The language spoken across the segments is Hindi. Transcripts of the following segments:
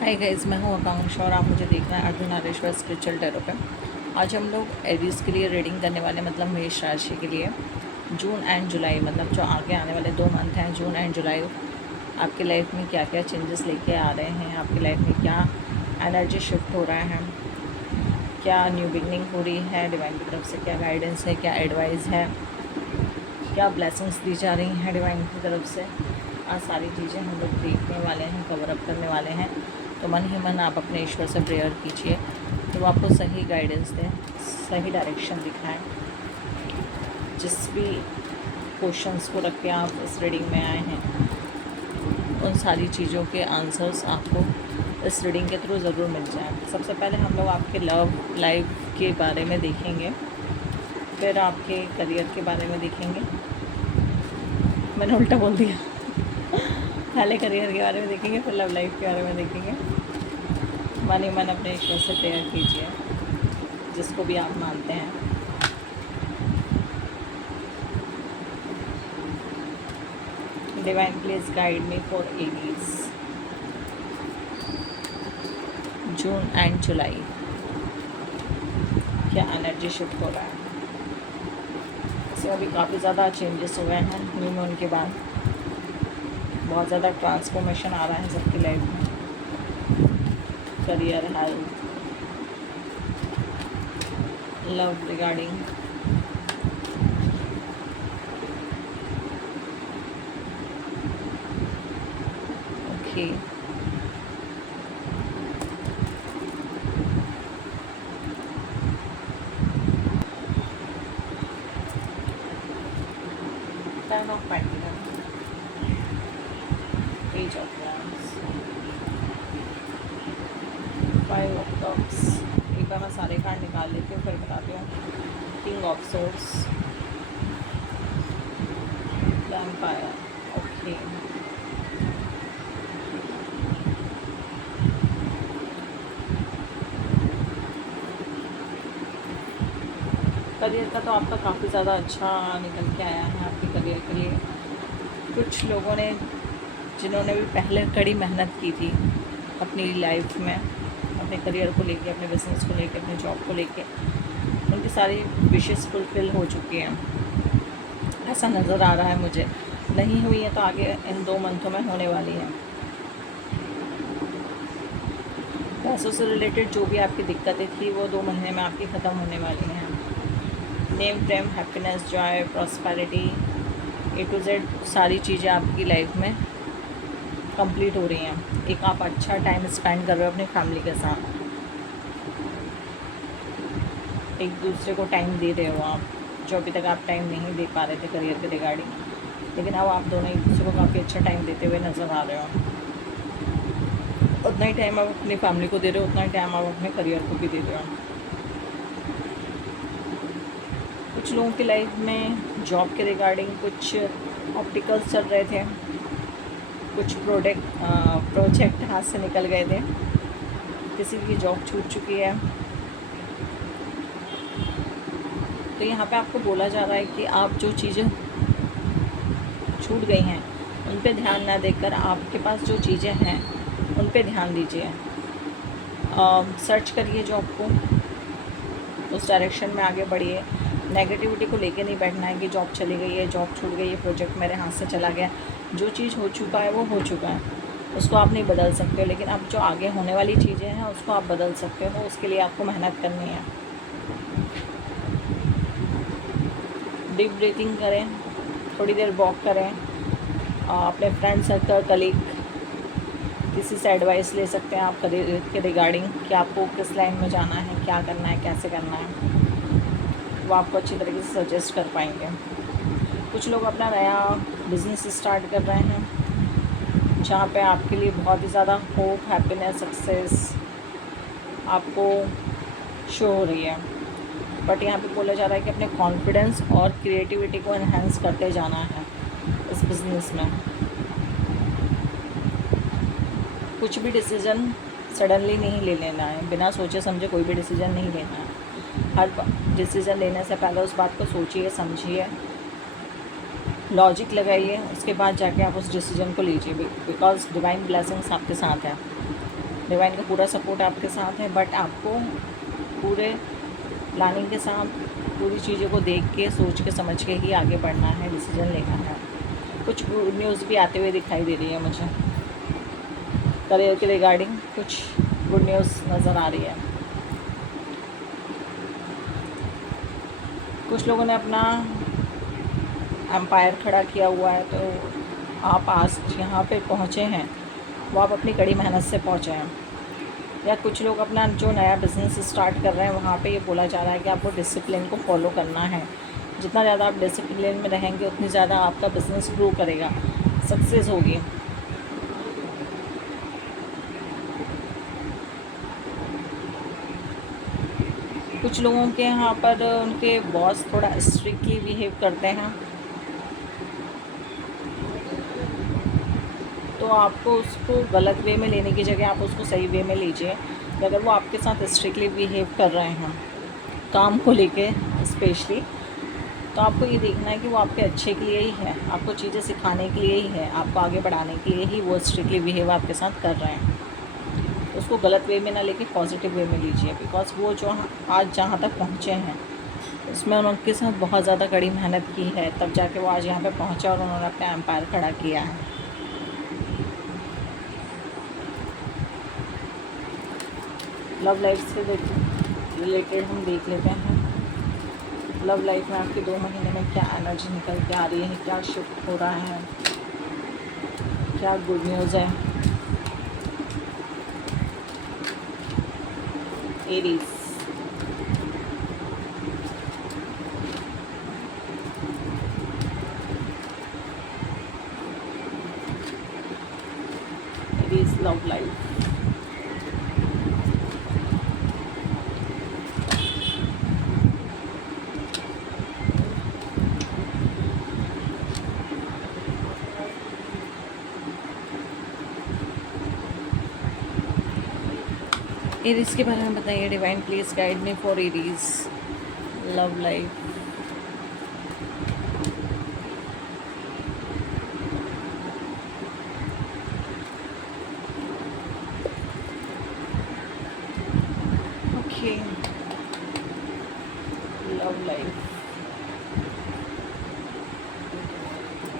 हाय गाइस, मैं हूँ आकांक्षा और आप मुझे देख रहे हैं अर्धनारीश्वर स्पिरिचुअल टैरो पे। आज हम लोग एरीज के लिए रीडिंग करने वाले, मतलब मेष राशि के लिए जून एंड जुलाई, मतलब जो आगे आने वाले 2 मंथ हैं, जून एंड जुलाई, आपकी लाइफ में क्या क्या चेंजेस लेके आ रहे हैं, आपकी लाइफ में क्या एनर्जी शिफ्ट हो रहा है, क्या न्यू बिगनिंग हो रही है, डिवाइन की तरफ से क्या गाइडेंस है, क्या एडवाइस है, क्या ब्लेसिंग्स दी जा रही हैं डिवाइन की तरफ से। आज सारी चीज़ें हम लोग देखने वाले हैं, कवर अप करने वाले हैं। तो मन ही मन आप अपने ईश्वर से प्रेयर कीजिए तो वो आपको सही गाइडेंस दें, सही डायरेक्शन दिखाएं। जिस भी क्वेश्चंस को रख के आप इस रीडिंग में आए हैं, उन सारी चीज़ों के आंसर्स आपको इस रीडिंग के थ्रू ज़रूर मिल जाए। सबसे पहले हम लोग आपके लव लाइफ के बारे में देखेंगे, फिर आपके करियर के बारे में देखेंगे। मैंने उल्टा बोल दिया। पहले करियर के बारे में देखेंगे, फिर लव लाइफ के बारे में देखेंगे। मन ही मन अपने ईश्वर से प्रेयर कीजिए, जिसको भी आप मानते हैं। Divine please guide me for Aries June and July. क्या एनर्जी शिफ्ट हो रहा है? इसमें अभी काफ़ी ज़्यादा चेंजेस हुए हैं न्यू मून के बाद। बहुत ज़्यादा ट्रांसफॉर्मेशन आ रहा है सबकी लाइफ में। Career, health, love regarding. Okay, ten of pentacles, page of wands, five of cups. एक बार मैं सारे कार्ड निकाल लेती हूँ, फिर बताती हूँ। King of swords, vampire. Okay, career का तो आपका काफ़ी ज़्यादा अच्छा निकल के आया है आपके करियर के लिए। कुछ लोगों ने, जिन्होंने भी पहले कड़ी मेहनत की थी अपनी लाइफ में, अपने करियर को लेके, अपने बिजनेस को लेके, अपने जॉब को लेके, उनकी सारी विशेस फुलफ़िल हो चुकी हैं, ऐसा नज़र आ रहा है मुझे। नहीं हुई है तो आगे इन 2 मंथों में होने वाली है। पैसों से रिलेटेड जो भी आपकी दिक्कतें थी वो 2 महीने में आपकी ख़त्म होने वाली हैं। नेम, प्रेम, happiness, joy, prosperity, A to Z सारी चीज़ें आपकी लाइफ में कंप्लीट हो रही हैं। एक आप अच्छा टाइम स्पेंड कर रहे हो अपनी फैमिली के साथ, एक दूसरे को टाइम दे रहे हो आप, जो अभी तक आप टाइम नहीं दे पा रहे थे करियर के रिगार्डिंग, लेकिन अब आप दोनों एक दूसरे को काफ़ी अच्छा टाइम देते हुए नज़र आ रहे हो। उतना ही टाइम आप अपनी फैमिली को दे रहे हो, उतना ही टाइम आप अपने करियर को भी दे रहे हो। कुछ लोगों की लाइफ में जॉब के रिगार्डिंग कुछ ऑब्स्टिकल्स चल रहे थे, कुछ प्रोजेक्ट हाथ से निकल गए थे, किसी की जॉब छूट चुकी है। तो यहाँ पे आपको बोला जा रहा है कि आप जो चीज़ें छूट गई हैं उन पे ध्यान ना देकर आपके पास जो चीज़ें हैं उन पे ध्यान दीजिए। सर्च करिए जॉब को, उस डायरेक्शन में आगे बढ़िए। नेगेटिविटी को लेके नहीं बैठना है कि जॉब चली गई है, जॉब छूट गई है, प्रोजेक्ट मेरे हाथ से चला गया। जो चीज़ हो चुका है वो हो चुका है, उसको आप नहीं बदल सकते हो, लेकिन अब जो आगे होने वाली चीज़ें हैं उसको आप बदल सकते हो। उसके लिए आपको मेहनत करनी है। डीप ब्रीथिंग करें, थोड़ी देर वॉक करें, अपने फ्रेंड सर्कल, कलीग, किसी से एडवाइस ले सकते हैं आप करियर के रिगार्डिंग कि आपको किस लाइन में जाना है, क्या करना है, कैसे करना है, वो आपको अच्छी तरीके से सजेस्ट कर पाएंगे। कुछ लोग अपना नया बिज़नेस स्टार्ट कर रहे हैं, जहाँ पे आपके लिए बहुत ही ज़्यादा होप, हैप्पीनेस, सक्सेस आपको शो हो रही है। बट यहाँ पे बोला जा रहा है कि अपने कॉन्फिडेंस और क्रिएटिविटी को एनहेंस करते जाना है इस बिज़नेस में। कुछ भी डिसीज़न सडनली नहीं ले लेना है, बिना सोचे समझे कोई भी डिसीज़न नहीं लेना है। हर डिसीज़न लेने से पहले उस बात को सोचिए, समझिए, लॉजिक लगाइए, उसके बाद जाके आप उस डिसीज़न को लीजिए, बिकॉज डिवाइन ब्लेसिंग्स आपके साथ है। डिवाइन का पूरा सपोर्ट आपके साथ है, बट आपको पूरे प्लानिंग के साथ पूरी चीज़ों को देख के, सोच के, समझ के ही आगे बढ़ना है, डिसीजन लेना है। कुछ गुड न्यूज़ भी आते हुए दिखाई दे रही है मुझे, करियर के रिगार्डिंग कुछ गुड न्यूज़ नज़र आ रही है। कुछ लोगों ने अपना एम्पायर खड़ा किया हुआ है, तो आप आज यहाँ पे पहुँचे हैं वो आप अपनी कड़ी मेहनत से पहुँचे हैं। या कुछ लोग अपना जो नया बिज़नेस स्टार्ट कर रहे हैं, वहाँ पे ये बोला जा रहा है कि आपको डिसिप्लिन को फॉलो करना है। जितना ज़्यादा आप डिसिप्लिन में रहेंगे उतनी ज़्यादा आपका बिज़नेस ग्रो करेगा, सक्सेस होगी। कुछ लोगों के यहाँ पर उनके बॉस थोड़ा स्ट्रिक्टली बिहेव करते हैं, तो आपको उसको गलत वे में लेने की जगह आप उसको सही वे में लीजिए। अगर वो आपके साथ स्ट्रिक्टली बिहेव कर रहे हैं काम को लेके स्पेशली, तो आपको ये देखना है कि वो आपके अच्छे के लिए ही है, आपको चीज़ें सिखाने के लिए ही है, आपको आगे बढ़ाने के लिए ही वो स्ट्रिक्टली बिहेव आपके साथ कर रहे हैं। तो उसको गलत वे में ना लेके पॉजिटिव वे में लीजिए, बिकॉज वो जो आज जहाँ तक पहुँचे हैं उसमें उनके साथ बहुत ज़्यादा कड़ी मेहनत की है, तब जाके वो आज यहाँ पे पहुँचे और उन्होंने अपना एम्पायर खड़ा किया है। लव लाइफ से रिलेटेड हम देख लेते हैं, लव लाइफ में आपके 2 महीने में क्या एनर्जी निकल के आ रही है, क्या शिफ्ट हो रहा है, क्या गुड न्यूज़ है। Aries, Aries love life. Aries के बारे में बताइए divine, please guide me for Aries love life. Okay, love life,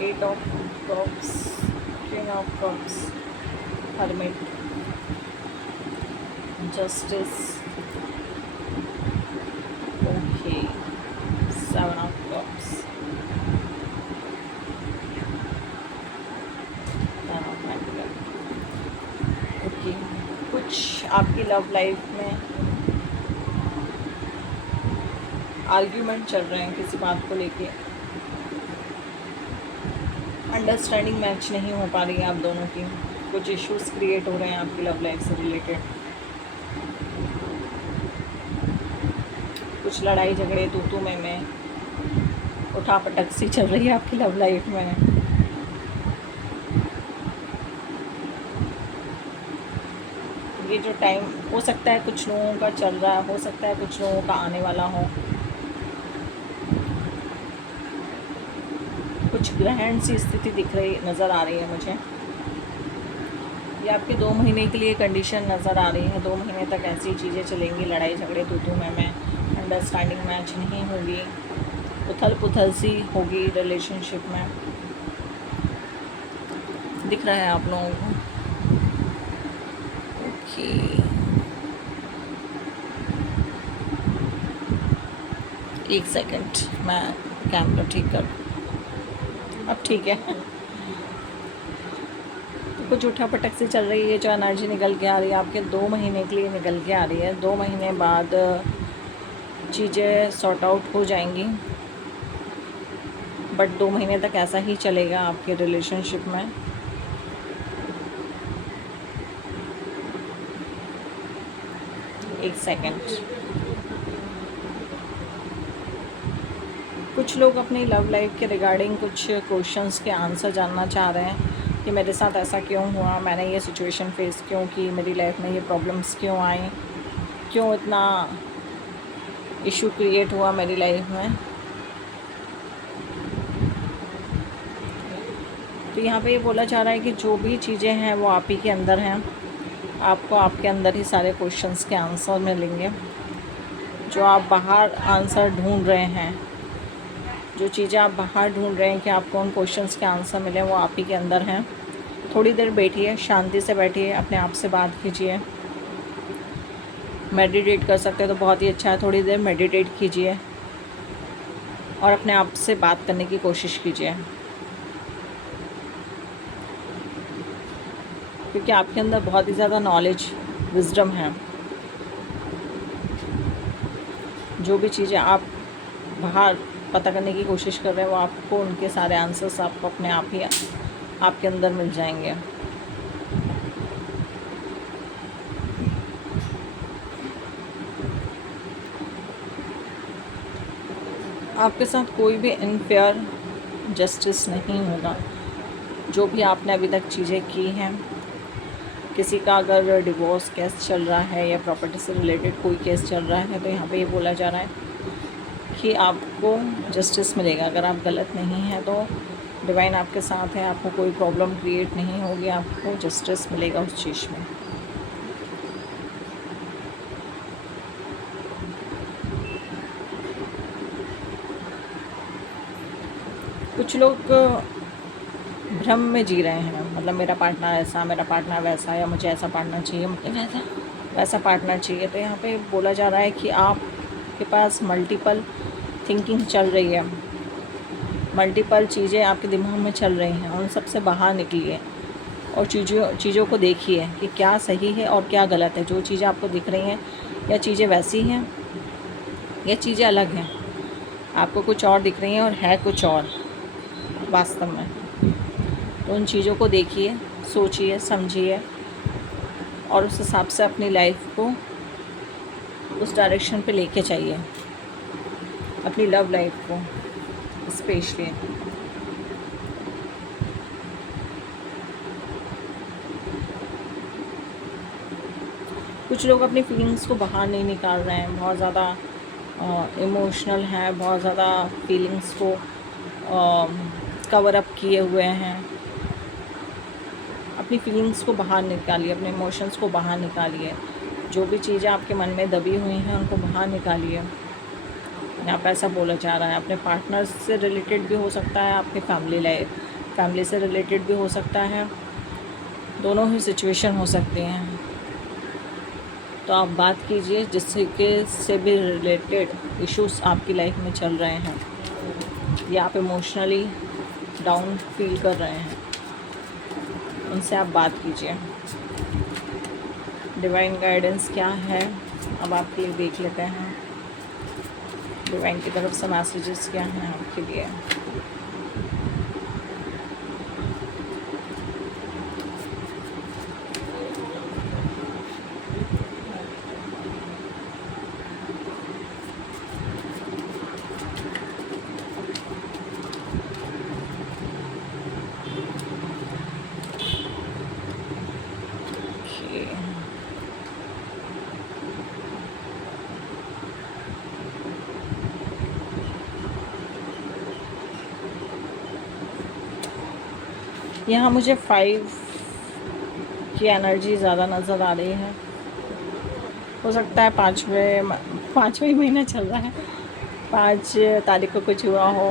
8 of cups, king of cups, hermit, justice, okay, 7 of cups, 10 of pentacles, okay। कुछ आपकी लव लाइफ में आर्ग्यूमेंट चल रहे हैं किसी बात को लेके, अंडरस्टैंडिंग मैच नहीं हो पा रही है आप दोनों की, कुछ इश्यूज क्रिएट हो रहे हैं आपकी लव लाइफ से रिलेटेड, कुछ लड़ाई झगड़े तू में उठा पटक सी चल रही है आपकी लव लाइफ में। ये जो टाइम हो सकता है कुछ लोगों का चल रहा है, हो सकता है कुछ लोगों का आने वाला हो, कुछ ग्रहण सी स्थिति दिख रही नज़र आ रही है मुझे। ये आपके 2 महीने के लिए कंडीशन नज़र आ रही है, 2 महीने तक ऐसी चीज़ें चलेंगी, लड़ाई झगड़े तू में अंडरस्टैंडिंग मैच नहीं होगी, उथल पुथल सी होगी रिलेशनशिप में, दिख रहा है आप लोगों को। ओके, एक सेकंड मैं कैमरा ठीक कर, अब ठीक है। तो कुछ उठा पटक से चल रही है, जो एनर्जी निकल के आ रही है आपके 2 महीने के लिए निकल के आ रही है। 2 महीने बाद चीज़ें सॉर्ट आउट हो जाएंगी, बट 2 महीने तक ऐसा ही चलेगा आपके रिलेशनशिप में। एक सेकंड, कुछ लोग अपनी लव लाइफ के रिगार्डिंग कुछ क्वेश्चंस के आंसर जानना चाह रहे हैं कि मेरे साथ ऐसा क्यों हुआ, मैंने ये सिचुएशन फेस क्यों की, मेरी लाइफ में ये प्रॉब्लम्स क्यों आई, क्यों इतना इशू क्रिएट हुआ मेरी लाइफ में। तो यहाँ पे ये बोला जा रहा है कि जो भी चीज़ें हैं वो आप ही के अंदर हैं, आपको आपके अंदर ही सारे क्वेश्चंस के आंसर मिलेंगे। जो आप बाहर आंसर ढूंढ रहे हैं, जो चीज़ें आप बाहर ढूंढ रहे हैं कि आपको उन क्वेश्चंस के आंसर मिले, वो आप ही के अंदर हैं। थोड़ी देर बैठिए, शांति से बैठिए, अपने आप से बात कीजिए। मेडिटेट कर सकते हैं तो बहुत ही अच्छा है। थोड़ी देर मेडिटेट कीजिए और अपने आप से बात करने की कोशिश कीजिए, क्योंकि आपके अंदर बहुत ही ज़्यादा नॉलेज, विजडम है। जो भी चीज़ें आप बाहर पता करने की कोशिश कर रहे हैं, वो आपको उनके सारे आंसर्स आपको अपने आप ही आपके अंदर मिल जाएंगे। आपके साथ कोई भी अनफेयर जस्टिस नहीं होगा। जो भी आपने अभी तक चीज़ें की हैं, किसी का अगर डिवोर्स केस चल रहा है या प्रॉपर्टी से रिलेटेड कोई केस चल रहा है, तो यहाँ पे ये बोला जा रहा है कि आपको जस्टिस मिलेगा। अगर आप गलत नहीं हैं तो डिवाइन आपके साथ है, आपको कोई प्रॉब्लम क्रिएट नहीं होगी, आपको जस्टिस मिलेगा उस चीज़ में। कुछ लोग भ्रम में जी रहे हैं, मतलब मेरा पार्टनर ऐसा, मेरा पार्टनर वैसा, या मुझे ऐसा पार्टनर चाहिए, मुझे वैसा पार्टनर चाहिए। तो यहाँ पे बोला जा रहा है कि आपके पास मल्टीपल थिंकिंग चल रही है, मल्टीपल चीज़ें आपके दिमाग में चल रही हैं। उन सब से बाहर निकलिए और चीज़ों को देखिए कि क्या सही है और क्या गलत है। जो चीज़ें आपको दिख रही हैं, या चीज़ें वैसी हैं या चीज़ें अलग हैं। आपको कुछ और दिख रही हैं और है कुछ और वास्तव में। तो उन चीज़ों को देखिए, सोचिए, समझिए और उस हिसाब से अपनी लाइफ को उस डायरेक्शन पे लेके जाइए, अपनी लव लाइफ को स्पेशली। कुछ लोग अपनी फीलिंग्स को बाहर नहीं निकाल रहे हैं, बहुत ज़्यादा इमोशनल हैं, बहुत ज़्यादा फीलिंग्स को कवर अप किए हुए हैं। अपनी फीलिंग्स को बाहर निकालिए, अपने इमोशंस को बाहर निकालिए। जो भी चीज़ें आपके मन में दबी हुई हैं, उनको बाहर निकालिए। यहाँ पर ऐसा बोला जा रहा है, अपने पार्टनर से रिलेटेड भी हो सकता है, आपके फैमिली से रिलेटेड भी हो सकता है। दोनों ही सिचुएशन हो सकती हैं। तो आप बात कीजिए जिससे के से भी रिलेटेड इश्यूज़ आपकी लाइफ में चल रहे हैं, या आप इमोशनली डाउन फील कर रहे हैं, उनसे आप बात कीजिए। डिवाइन गाइडेंस क्या है अब आपके लिए देख लेते हैं। डिवाइन की तरफ से मैसेजेस क्या हैं आपके लिए। यहाँ मुझे 5 की एनर्जी ज़्यादा नज़र आ रही है। हो सकता है पाँचवें महीना चल रहा है, 5 तारीख को कुछ हुआ हो,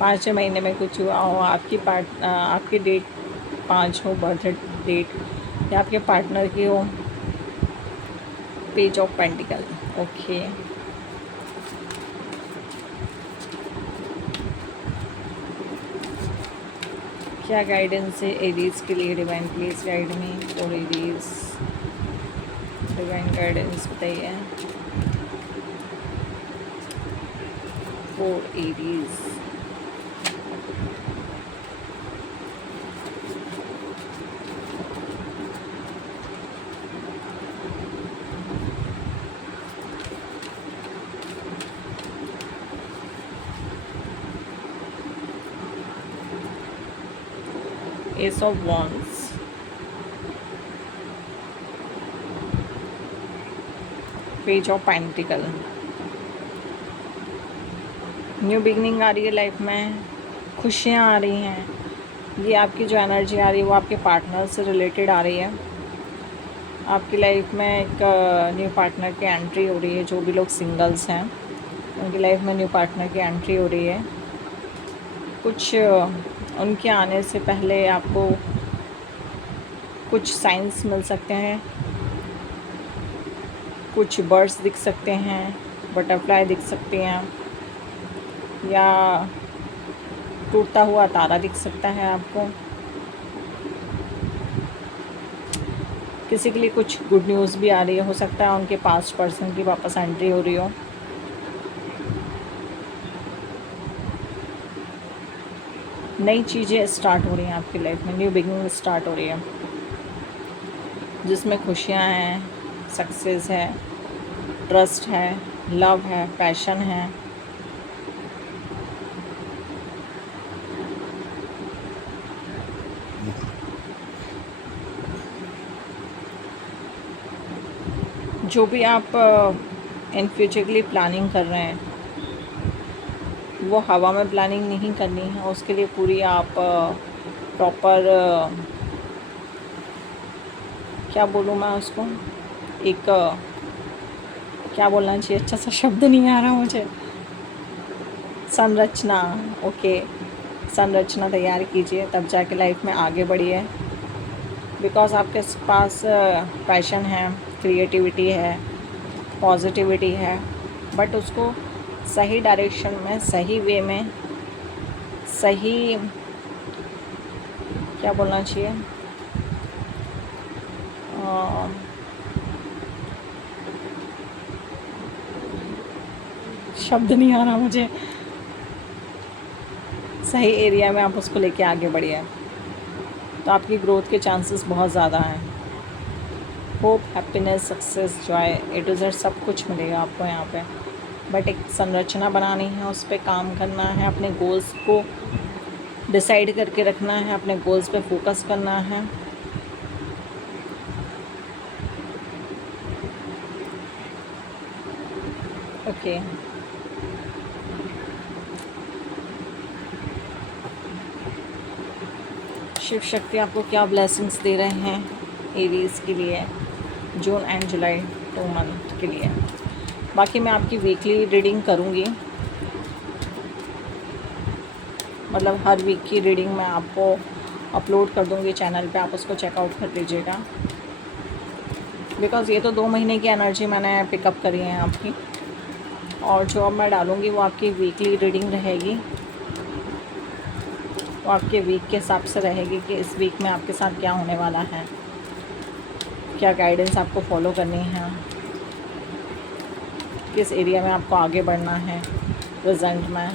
5वें महीने में कुछ हुआ हो, आपकी डेट 5 हो, बर्थ डेट, या आपके पार्टनर की हो। Page of pentacle, okay. क्या गाइडेंस है एरीज के लिए? Divine please guide me for Aries. Divine guidance बताइए for Aries. Ace of Wands, Page of Pentacle। New beginning आ रही है लाइफ में, खुशियाँ आ रही हैं। ये आपकी जो एनर्जी आ रही है वो आपके पार्टनर से रिलेटेड आ रही है। आपकी लाइफ में एक न्यू पार्टनर की एंट्री हो रही है। जो भी लोग सिंगल्स हैं उनकी लाइफ में न्यू पार्टनर की एंट्री हो रही है। कुछ उनके आने से पहले आपको कुछ साइंस मिल सकते हैं, कुछ बर्ड्स दिख सकते हैं, बटरफ्लाई दिख सकती हैं, या टूटता हुआ तारा दिख सकता है आपको। किसी के लिए कुछ गुड न्यूज़ भी आ रही है, हो सकता है उनके पास्ट पर्सन की वापस एंट्री हो रही हो। नई चीज़ें स्टार्ट हो रही हैं आपकी लाइफ में, न्यू बिगिनिंग स्टार्ट हो रही है, जिसमें खुशियाँ हैं, सक्सेस है, ट्रस्ट है, लव है, पैशन है। जो भी आप इन फ्यूचर के लिए प्लानिंग कर रहे हैं वो हवा में प्लानिंग नहीं करनी है। उसके लिए पूरी आप प्रॉपर, क्या बोलूँ मैं उसको, एक क्या बोलना चाहिए, अच्छा सा शब्द नहीं आ रहा मुझे, संरचना, ओके, संरचना तैयार कीजिए, तब जाके लाइफ में आगे बढ़िए। बिकॉज़ आपके पास पैशन है, क्रिएटिविटी है, पॉजिटिविटी है, बट उसको सही डायरेक्शन में, सही वे में, सही, क्या बोलना चाहिए, शब्द नहीं आ रहा मुझे, सही एरिया में आप उसको लेके आगे बढ़िए, तो आपकी ग्रोथ के चांसेस बहुत ज़्यादा हैं। Hope, happiness, success, joy, A to Z सब कुछ मिलेगा आपको यहाँ पे। बट एक संरचना बनानी है, उस पर काम करना है, अपने गोल्स को डिसाइड करके रखना है, अपने गोल्स पे फोकस करना है। ओके, शिव शक्ति आपको क्या ब्लेसिंग्स दे रहे हैं एरीज़ के लिए जून एंड जुलाई 2 मंथ के लिए। बाकी मैं आपकी वीकली रीडिंग करूँगी, मतलब हर वीक की रीडिंग मैं आपको अपलोड कर दूँगी चैनल पे, आप उसको चेकआउट कर लीजिएगा। बिकॉज़ ये तो 2 महीने की एनर्जी मैंने पिकअप करी है आपकी, और जो अब मैं डालूँगी वो आपकी वीकली रीडिंग रहेगी। वो आपके वीक के हिसाब से रहेगी कि इस वीक में आपके साथ क्या होने वाला है, क्या गाइडेंस आपको फॉलो करनी है, किस एरिया में आपको आगे बढ़ना है प्रेजेंट में।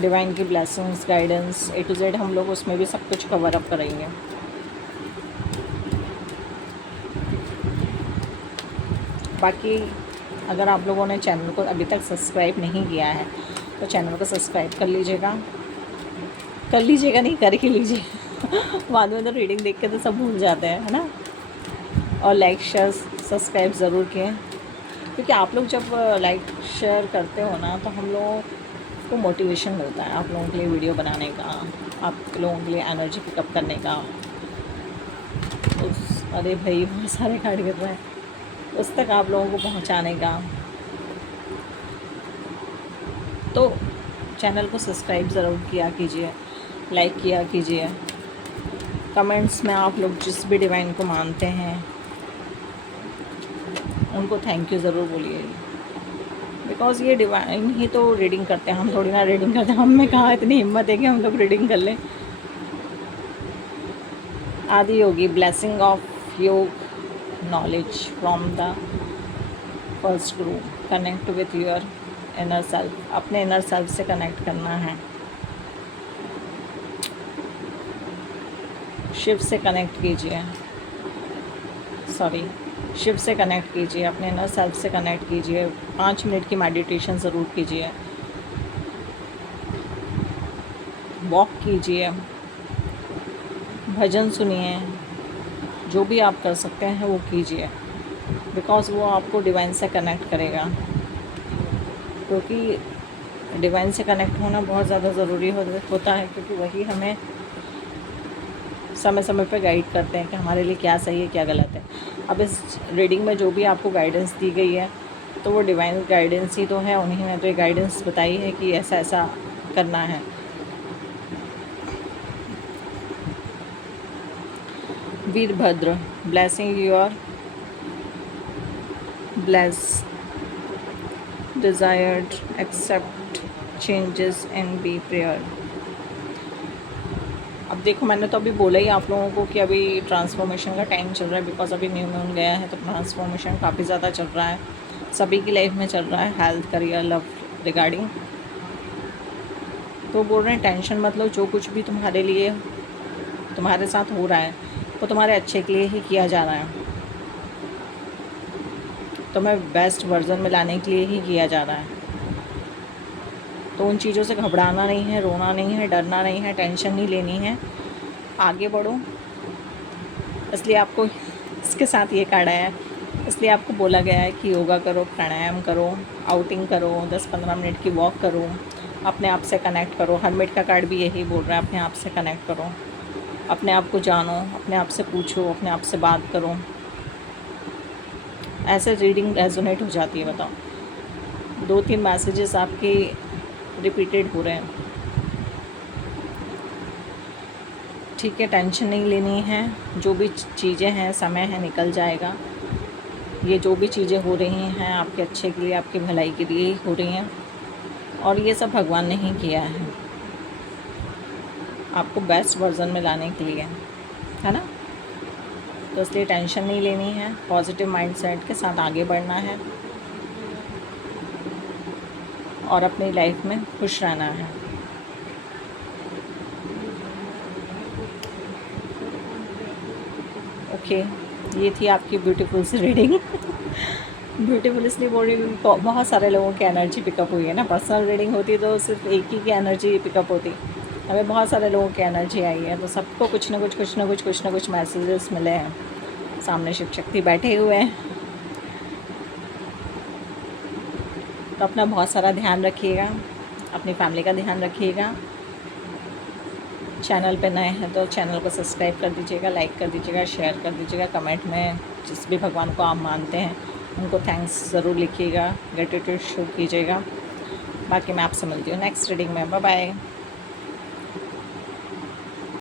डिवाइन की blessings, guidance, A to Z हम लोग उसमें भी सब कुछ कवर अप करेंगे। बाकी अगर आप लोगों ने चैनल को अभी तक सब्सक्राइब नहीं किया है तो चैनल को सब्सक्राइब कर लीजिएगा, नहीं कर ही लीजिए बाद में तो रीडिंग देख के तो सब भूल जाते हैं, है ना। और लाइक, शेयर, सब्सक्राइब ज़रूर किए, क्योंकि आप लोग जब लाइक शेयर करते हो ना तो हम लोगों को मोटिवेशन मिलता है आप लोगों के लिए वीडियो बनाने का, आप लोगों के लिए एनर्जी पिकअप करने का। अरे भाई बहुत सारे कार्ड गिर रहे हैं, उस तक आप लोगों को पहुंचाने का। तो चैनल को सब्सक्राइब ज़रूर किया कीजिए, लाइक किया कीजिए। कमेंट्स में आप लोग जिस भी डिवाइन को मानते हैं उनको थैंक यू ज़रूर बोलिए, बिकॉज़ ये डिवाइन ही तो रीडिंग करते हैं, हम थोड़ी ना रीडिंग करते हैं। हम में कहाँ इतनी हिम्मत है कि हम लोग रीडिंग कर लें। आदि योगी, ब्लेसिंग ऑफ योग knowledge from the first Guru, connect with your inner self, अपने इनर सेल्फ से कनेक्ट करना है, शिव से कनेक्ट कीजिए, शिव से कनेक्ट कीजिए, अपने इनर सेल्फ से कनेक्ट कीजिए। 5 मिनट की मेडिटेशन ज़रूर कीजिए, वॉक कीजिए, भजन सुनिए, जो भी आप कर सकते हैं वो कीजिए, बिकॉज़ वो आपको डिवाइन से कनेक्ट करेगा। क्योंकि डिवाइन से कनेक्ट होना बहुत ज़्यादा ज़रूरी होता है, क्योंकि वही हमें समय समय पे गाइड करते हैं कि हमारे लिए क्या सही है क्या गलत है। अब इस रीडिंग में जो भी आपको गाइडेंस दी गई है तो वो डिवाइन गाइडेंस ही तो है, उन्हीं ने तो ये गाइडेंस बताई है कि ऐसा ऐसा करना है। Veerabhadra, blessing your bless desired accept changes and be prayer. अब देखो, मैंने तो अभी बोला ही आप लोगों को कि अभी ट्रांसफॉर्मेशन का टाइम चल रहा है, बिकॉज अभी न्यू मून गया है तो ट्रांसफॉर्मेशन काफ़ी ज़्यादा चल रहा है, सभी की लाइफ में चल रहा है, हेल्थ, करियर, लव रिगार्डिंग। तो बोल रहे हैं टेंशन मत लो, जो कुछ भी तुम्हारे लिए तुम्हारे साथ हो रहा है वो तुम्हारे अच्छे के लिए ही किया जा रहा है, तुम्हें बेस्ट वर्जन में लाने के लिए ही किया जा रहा है। तो उन चीज़ों से घबराना नहीं है, रोना नहीं है, डरना नहीं है, टेंशन नहीं लेनी है, आगे बढ़ो। इसलिए आपको इसके साथ ये कार्ड आया है, इसलिए आपको बोला गया है कि योगा करो, प्राणायाम करो, आउटिंग करो, 10-15 मिनट की वॉक करो, अपने आप से कनेक्ट करो। हरमिट का कार्ड भी यही बोल रहा है, अपने आप से कनेक्ट करो, अपने आप को जानो, अपने आप से पूछो, अपने आप से बात करो। ऐसे रीडिंग रेजोनेट हो जाती है। बताओ, 2-3 मैसेजेस आपके रिपीटेड हो रहे हैं। ठीक है, टेंशन नहीं लेनी है, जो भी चीज़ें हैं, समय है, निकल जाएगा। ये जो भी चीज़ें हो रही हैं आपके अच्छे के लिए, आपकी भलाई के लिए ही हो रही हैं, और ये सब भगवान ने ही किया है आपको बेस्ट वर्जन में लाने के लिए, है ना। तो इसलिए टेंशन नहीं लेनी है, पॉजिटिव माइंडसेट के साथ आगे बढ़ना है और अपनी लाइफ में खुश रहना है। ओके, ये थी आपकी ब्यूटीफुल सी रीडिंग। ब्यूटीफुल इसलिए बोल रही हूँ, बहुत सारे लोगों की एनर्जी पिकअप हुई है ना। पर्सनल रीडिंग होती तो सिर्फ एक ही की एनर्जी पिकअप होती, हमें बहुत सारे लोगों की एनर्जी आई है, तो सबको कुछ ना कुछ मैसेजेस मिले हैं। सामने शिव शक्ति बैठे हुए हैं, तो अपना बहुत सारा ध्यान रखिएगा, अपनी फैमिली का ध्यान रखिएगा। चैनल पे नए हैं तो चैनल को सब्सक्राइब कर दीजिएगा, लाइक कर दीजिएगा, शेयर कर दीजिएगा, कमेंट में जिस भी भगवान को आप मानते हैं उनको थैंक्स ज़रूर लिखिएगा, ग्रेटिट्यूड शो कीजिएगा। बाकी मैं आपसे मिलती हूँ नेक्स्ट रीडिंग में। Bye bye.